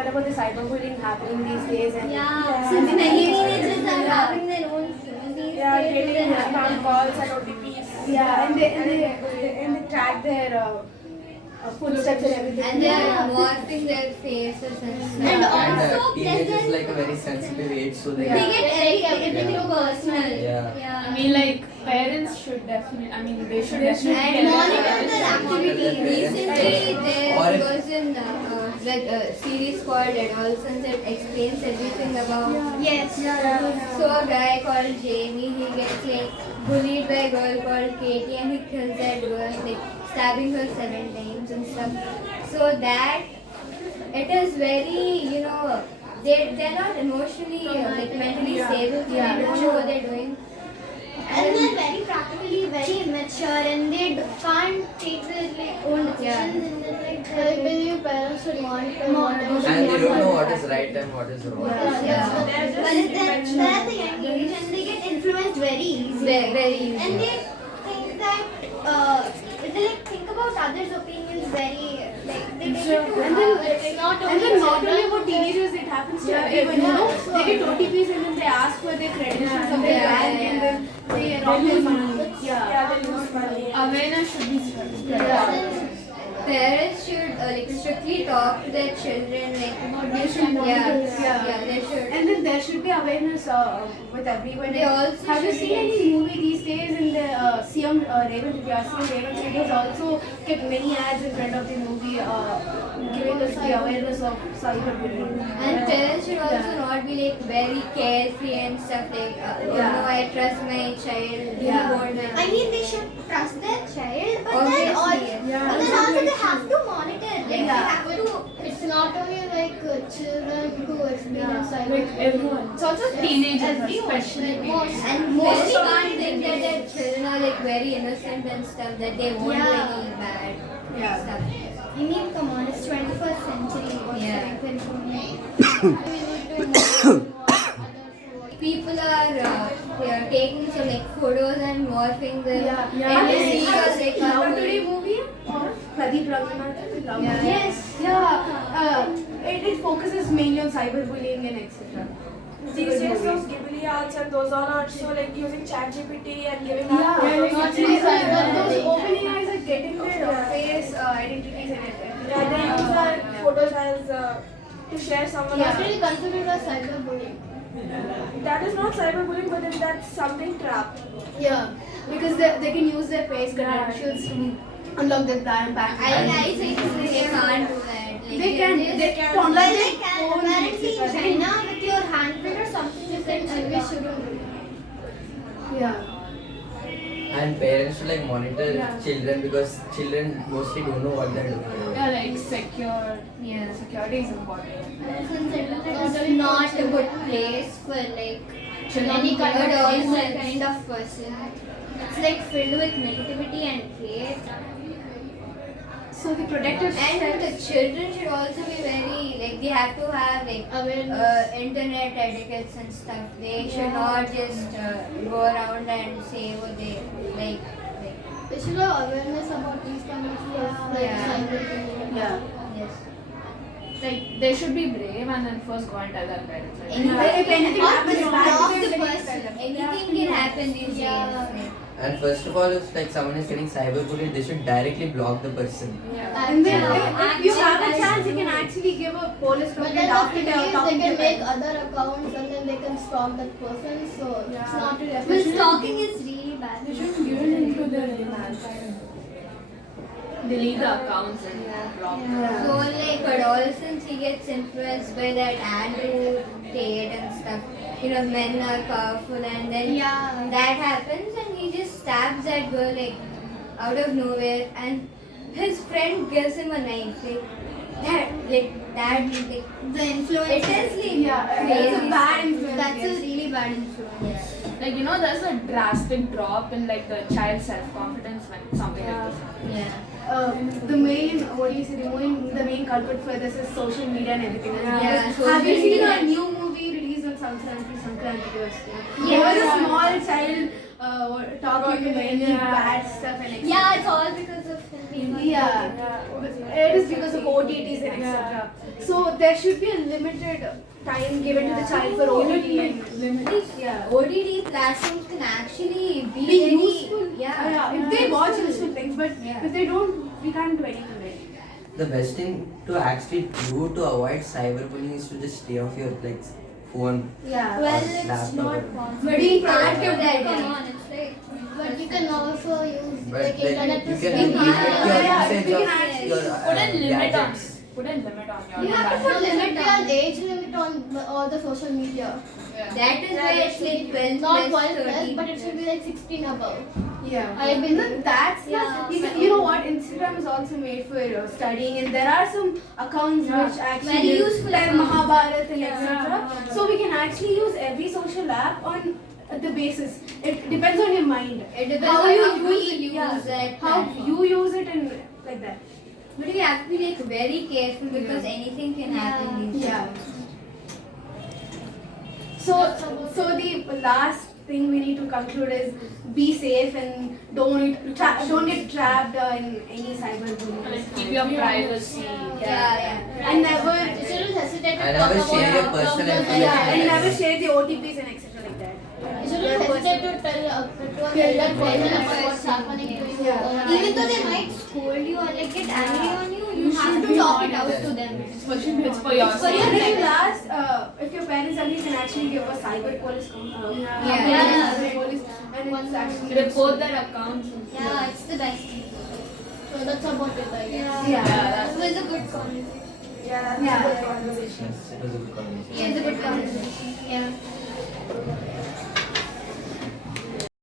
What about the cyberbullying happening these days? And Since many teenagers are having their own phones these days. getting spam calls and OTPs. And they track their footsteps and everything. And they are morphing their faces and stuff. And also, teenage there's is like a very sensitive age, so they they get everything personal. Yeah. I mean, like, parents should definitely, they should definitely And monitor their activity. Recently, Or there if- was a series called Adolescence that explains everything about. Yes. So a guy called Jamie, he gets like bullied by a girl called Katie, and he kills that girl, like stabbing her 7 times and stuff. So that it is very, they're not emotionally like mentally stable, so they don't know what they're doing. And they're very practically very immature, and they can't take their own decisions. And then I believe parents should monitor. And they don't know what is right and what is wrong. They're at the young age, and they get influenced very easily. Very easy. And they think that they think about others' opinions very they take it to And then not only about teenagers, it happens to everyone. They get OTPs and then they ask for their credentials of their bank, and then they rob their money. They lose money. awareness should be spread. Parents should strictly talk to their children, like They should monitor. they should. And then there should be awareness with everyone. They also have you should seen be- any movie these days? In the CM Raven videos also kept many ads in front of the movie, giving us the awareness of cyberbullying. And parents should also not be like very carefree and stuff like, I trust my child. He won't. I mean, they should trust their child, but then Obviously, also they have to monitor. Like they have to. It's not only like children who experience cyber. Like, everyone. It's also teenagers, especially. And mostly can't think that their children are like very innocent and stuff, that they won't do any bad stuff. I mean, come on, it's 21st century. Yeah. Yeah. People are taking some like photos and morphing them. Have you Endlessly, seen or they Love can't Today do it. movie of Pradeep Raghunathan? Love Yeah. Today? Yes. It focuses mainly on cyberbullying and etc. These days, those Ghibli arts and those all are so like using ChatGPT and giving out Yeah, photos. those opening eyes are getting their face identities and everything. Yeah, they use their photos as to share someone Yeah. else. Really considered as cyberbullying. That is not cyberbullying, but then that's something trap. Yeah, because they can use their face credentials to unlock their bank. I think they can't do that. Like, They can. They can. Well, Online they can. Apparently, in China, with your handprint or something, you can always shouldn't. Yeah. And parents should like monitor children, because children mostly don't know what they're doing. Yeah, like, Yeah. security is important. Since internet is not a good place for like any kind of person. It's like filled with negativity and hate. So the protective And the children should also be very like, they have to have like internet etiquettes and stuff. They should not just go around and say what they like. They should have awareness about these kind of stuff, like Yeah. cyberbullying. Yeah. Yes. Like, they should be brave and then first go and tell their parents. Like, If anything Not happens, just bad, block then the they can person. tell them. Anything can happen these Yeah. days. And first of all, if like someone is getting cyberbullied, they should directly block the person. And then if you have a chance, you can actually give a police But complaint then after the thing is, talking they to can make them. other accounts and then they can stalk that person. So it's not really Well, stalking is really bad. they shouldn't give it into their demands. Delete the accounts and block them. So like adolescents, he gets influenced by that Andrew Tate and stuff. Men are powerful, and then that happens, and he just stabs that girl like out of nowhere, and his friend gives him a knife. The influence. It is like It's a crazy bad stuff. influence. That's a really bad influence. Like, there's a drastic drop in like the child's self-confidence when something like this happens. Yeah. The main culprit for this is social media and everything. Yeah, Have social you seen media. a new movie released on Sankranti? There was a small child talking any bad stuff and etc. Yeah, it's all because of filming. Yeah, it is because of OTTs and etc. So there should be a limited time given to the child for OTT and OTT platforms can actually be be very useful. If they watch useful things, but if they don't, we can't do anything right. The best thing to actually do to avoid cyberbullying is to just stay off your like phone. Yeah. Well, or it's laptop not or- possible. But Being we can't proactive, do that. Come on, it's like. But you can also use But like internet to you can speak. limit your Yeah, usage we of can actually your Put a limit on. gadgets. Put a limit on your. You have to device. put limit on age limit on all the social media. That is why it's like 12 Not plus 12 plus, 13. but it should be like 16 above. Yeah. I believe. That's Yeah. not, you know what, Instagram is also made for studying, and there are some accounts which actually Very useful like accounts. Mahabharat and etc. So we can actually use every social app on the basis. It depends on your mind. It depends How on you how use you it, use that how platform. you use it and like that. But you have to be like very careful because anything can happen these Yeah. days. So the last thing we need to conclude is be safe and don't get trapped in any cyberbullying. And keep your privacy. Yeah. And never You shouldn't hesitate to And talk never about share your how personal problems information. Yeah, and Yeah. never share the OTPs and etc. like that. You shouldn't hesitate to tell to an elder person about what's happening to you. Yeah. Even though they might scold you or like get angry on you, you have to talk it out to them. It's for your For So your yeah, safety. last, if your parents agree, you can actually give a cyber police Yeah. cyber police, and it's actually Report their accounts. Yeah, it's the best thing. So that's about it, I guess. Yeah. It was a good conversation. Yeah, that's a good conversation. Yes, it was a good conversation. Yeah, it's a good conversation. Yeah.